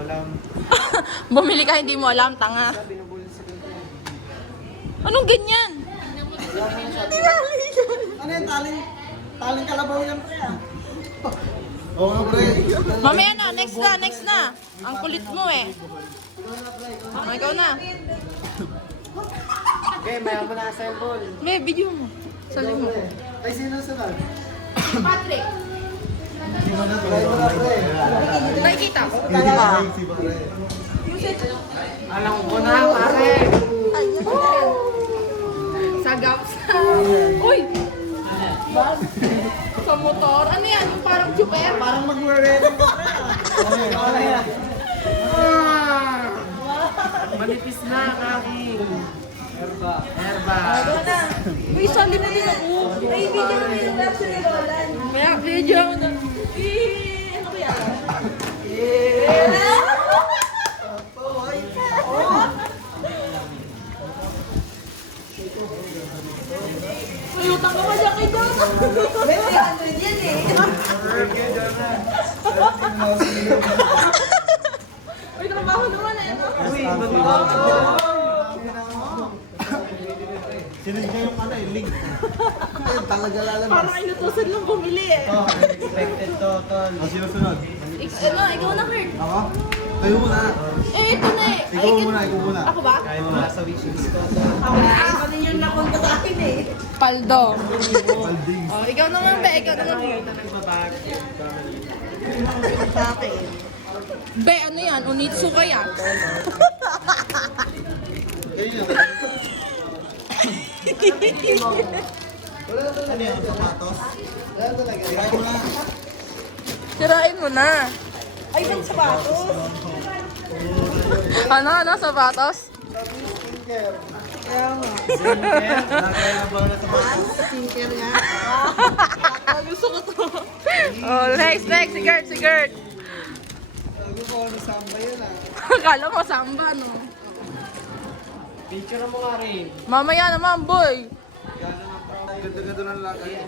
alam. Bumili ka, hindi mo alam, tanga. Anong ganyan? Ano yan? Taling kalabaw yan, pre, ah. Oo nga, pre. Mamaya na, next na. Ang kulit mo eh. Ikaw na. Okay, maya mo na sa cellphone. May video mo. Sali mo. Ay, sino sunod? Patrick. Hindi mo na, Try mo na, pre. Nakikita. Hindi ka si pare. Alam ko na, pare. Sa gaps. Uy! Sa motor. Ano yan? Yung parang chuper? Parang mag-wearing ka, pre, ah. Ano yan? Manipis na, kaki. Herba. Uy, sali mo din ako. Ay, video mo yung reaction ni Roland. Kaya video mo na. Ano kaya? Ayutang ka pa dyan kay Gaga. May 300 yan eh. Uy, trabaho naman eh. No? Uy, babaw. Sinadya yung ano, yung link. Ayun, talaga lalabas. Parang inutusan lang bumili eh. Oh, unexpected to, tol. Ang sinusunod. Ikaw na, Kurt. Ako? Kayo muna. Eh, ito na eh. Ikaw muna, ikaw muna. Ako ba? Kaya mo na sa wishlist ko, tol. Ako din yung napunta sa akin eh. Paldo. Balding. Oh, ikaw naman, be. Ikaw naman. Sa akin. Be, ano yan? Unitsu kaya? Ano yung sapatos? Wala talaga. Try mo na. Sirain mo na. Ay, ba't sapatos? Ano, sapatos? Skincare. Kaya nga. Nakaya na ba na sapatos? Skincare nga. Gusto ko to. Oh, next. Si Gert. Sabi ko, ano samba yun, ah. Akala mo samba, no? Picture mo nga rin. Mamaya naman, boy. Ganda-ganda ng lakay.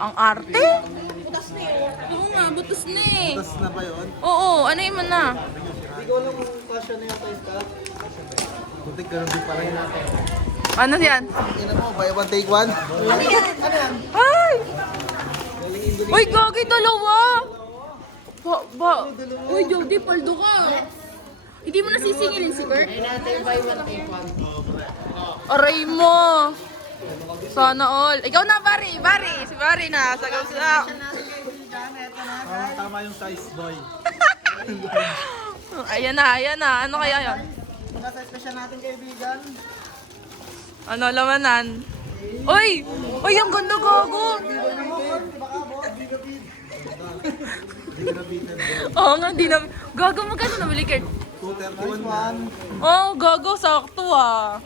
Ang arte? Butas na eh. Oo nga, butas na eh. Tas na ba yun? Oo, ano yun man na? Hindi ko alam kung fashion na yung size ka. Butik ka rin pa rin natin. Ano yan? Ina mo, buy one, take one. Ano yan? Ano yan? Ay! Uy, gagi, dalawa! Uy, Jody, paldo ka. Hindi mo nasisingilin si Kurt? Natin buy one, take one. Aray mo! Sana all. Ikaw na, Barry! Si Barry na. Sagaw sila. Tama yung size, boy. Ayan na. Ano kaya yun? Mga sa special natin kaibigan. Ano, lamanan? Uy! Uy, ang ganda, gago! Oo nga, di na... Gago, magkano nabili, Kurt? 231. Oh, gago, sakto ah.